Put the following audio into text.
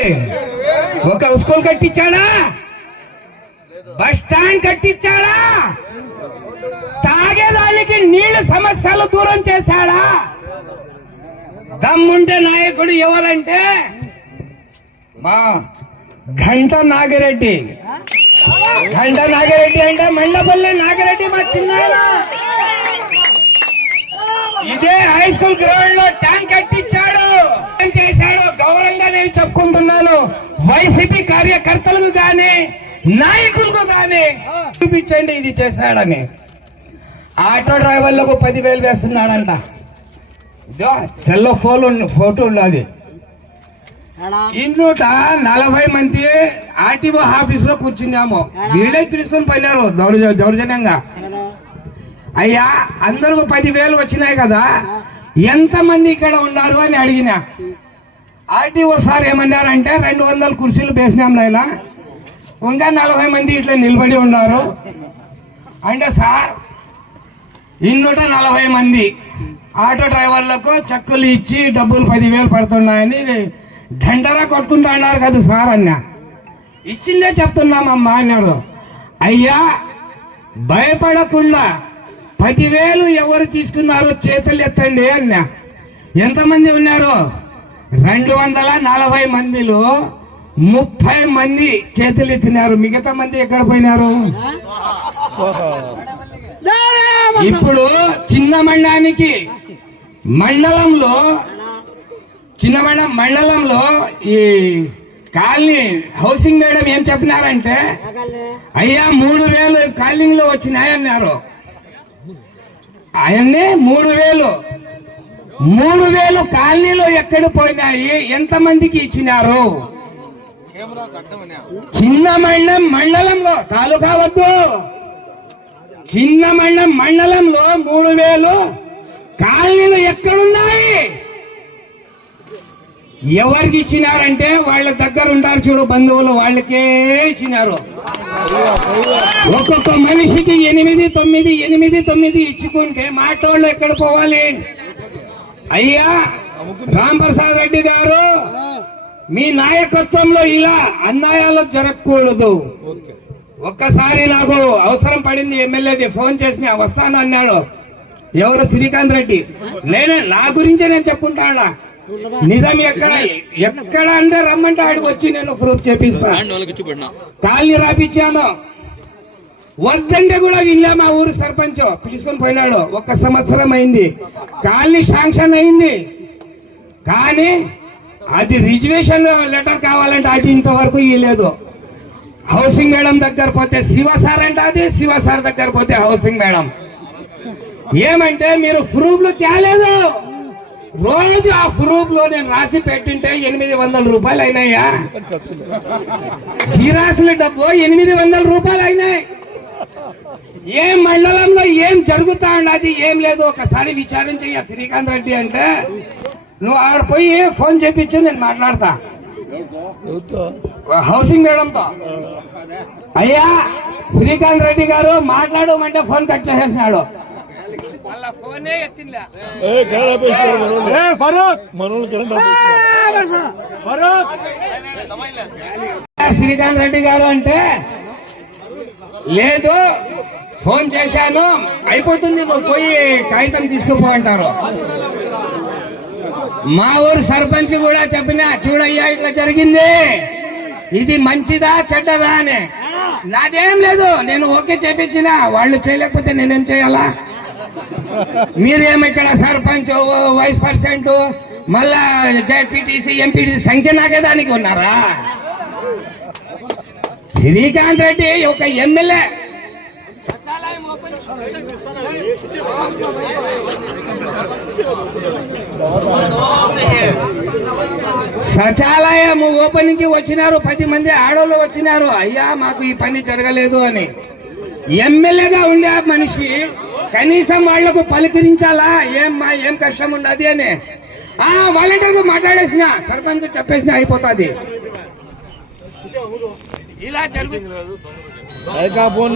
చెప్పండి ఒక స్కూల్ కట్టించాడా? బస్ స్టాండ్ కట్టించాడా? తాగేదానికి నీళ్ళ సమస్యలు దూరం చేశాడా? దమ్ముంటే నాయకుడు ఎవరంటే? మా ఘంట నాగిరెడ్డి. ఘంట నాగిరెడ్డి అంటే మండపల్లి నాగిరెడ్డి మా చిన్న ఇదే హై స్కూల్ గ్రౌండ్లో ట్యాంక్ కట్టించాడు. నేను చెప్పుకుంటున్నాను. వైసీపీ కార్యకర్తలకు గాని నాయకులకు గాని చూపించండి ఇది చేశాడని. ఆటో డ్రైవర్లకు పదివేలు వేస్తున్నాడంట. సెల్లో ఫోన్ ఫోటో ఉన్నది ఇంట్లో నలభై మంది ఆర్టీఓ ఆఫీస్లో కూర్చున్నాము వీళ్ళే తీసుకొని పోయినారు దౌర్జ- దౌర్జన్యంగా. అయ్యా అందరికి పదివేలు వచ్చినాయి కదా. ఎంత మంది ఇక్కడ ఉన్నారు అని అడిగిన. ఆర్టీఓ సార్ ఏమన్నారంటే రెండు వందల కుర్చీలు వేసినాం నాయన. ఇంకా నలభై మంది ఇట్లా నిలబడి ఉన్నారు. అంటే సార్ ఇన్నూట నలభై మంది ఆటో డ్రైవర్లకు చెక్కులు ఇచ్చి డబ్బులు పదివేలు పడుతున్నాయని ఢండరా కొట్టుకుంటా అన్నారు కదా సార్ అన్న. ఇచ్చిందే చెప్తున్నామమ్మా అన్నారు అయ్యా భయపడకుండా పదివేలు ఎవరు తీసుకున్నారో చేతులు ఎత్తండి అన్న. ఎంతమంది ఉన్నారు? రెండు వందల నలభై మందిలో ముప్పై మంది చేతులు ఎత్తినారు. మిగతా మంది ఎక్కడ పోయినారు? ఇప్పుడు చిన్న మండలానికి మండలంలో చిన్న మండ మండలంలో ఈ కాలనీ హౌసింగ్ మేడం ఏం చెప్పినారంటే అయ్యా మూడు వేలు కాలనీలో వచ్చినాయన్నారు. ఆయన్నే మూడు వేలు. మూడు వేలు కాలనీలో ఎక్కడ పోయినాయి? ఎంత మందికి ఇచ్చినారు చిన్న మండలం మండలంలో. తాలూకా వద్దు. చిన్న మండలం మండలంలో మూడు వేలు కాలనీలు ఎక్కడున్నాయి? ఎవరికి ఇచ్చినారంటే వాళ్ళ దగ్గర ఉంటారు చూడు బంధువులు వాళ్ళకే ఇచ్చినారు. ఒక్కొక్క మనిషికి ఎనిమిది తొమ్మిది ఎనిమిది తొమ్మిది ఇచ్చుకుంటే మాటోళ్ళు ఎక్కడ పోవాలి? అయ్యా రాంప్రసాద్ రెడ్డి గారు మీ నాయకత్వంలో ఇలా అన్యాయాలు జరగకూడదు. ఒక్కసారి నాకు అవసరం పడింది ఎమ్మెల్యేది ఫోన్ చేసి వస్తాను అన్నాడు. ఎవరు? శ్రీకాంత్ రెడ్డి. నేనే నా గురించే నేను చెప్పుకుంటాడా నిజం ఎక్కడ ఎక్కడ అంటే రమ్మంటే ఆడికి వచ్చి నేను ప్రూఫ్ చేపిస్తాను కాలనీ రాపిచ్చాను. వద్దంటే కూడా వినలే మా ఊరు సర్పంచ్. పిలుచుకొని పోయినాడు. ఒక్క సంవత్సరం అయింది. కాలనీ శాంక్షన్ అయింది. కానీ అది రిజర్వేషన్ లెటర్ కావాలంటే అది ఇంతవరకు ఇవ్వలేదు హౌసింగ్ మేడం దగ్గర పోతే శివ సార్ అంటే అది శివ సార్ దగ్గర పోతే హౌసింగ్ మేడం. ఏమంటే మీరు ప్రూఫ్లు తేలేదు. రోజు ఆ ప్రూఫ్లో నేను రాసి పెట్టింటే ఎనిమిది వందల రూపాయలు అయినాయా? జిరాసుల డబ్బు ఎనిమిది వందల రూపాయలు అయినాయి. ఏం మండలంలో ఏం జరుగుతా ఉండదు ఏం లేదు? ఒకసారి విచారించయ్యా శ్రీకాంత్ రెడ్డి అంటే. నువ్వు ఆడ పోయి ఫోన్ చేపించు నేను మాట్లాడతా. హౌసింగ్ మేడంతో. అయ్యా శ్రీకాంత్ రెడ్డి గారు మాట్లాడమంటే ఫోన్ కట్ చేసేసినాడు. శ్రీకాంత్ రెడ్డి గారు అంటే లేదు ఫోన్ చేశాను అయిపోతుంది నువ్వు పోయి కాగితం తీసుకుపో అంటారు. మా ఊరు సర్పంచ్ కూడా చెప్పిన చూడయ్యా ఇట్లా జరిగింది. ఇది మంచిదా చెడ్డదా అని. నాదేం లేదు నేను ఓకే చేపించిన వాళ్ళు చేయలేకపోతే నేనేం చేయాలా? మీరేమి ఇక్కడ సర్పంచ్ వైస్ పర్సెంట్ మళ్ళా జెడ్పీటీసీ ఎంపీటీసీ సంఖ్య నాకేదానికి ఉన్నారా? శ్రీకాంత్ రెడ్డి ఒక ఎమ్మెల్యే. సచివాలయం ఓపెనింగ్కి వచ్చినారు పది మంది ఆడోళ్ళు వచ్చినారు. అయ్యా మాకు ఈ పని జరగలేదు అని. ఎమ్మెల్యేగా ఉండే మనిషి కనీసం వాళ్ళకు పలకరించాలా? ఏం మా ఏం కష్టం ఉన్నది అని. ఆ వాలంటీర్ మాట్లాడేసిన సర్పంచ్ చెప్పేసిన అయిపోతుంది. ఇలా జరుగుతుంది ఇంకా ఫోన్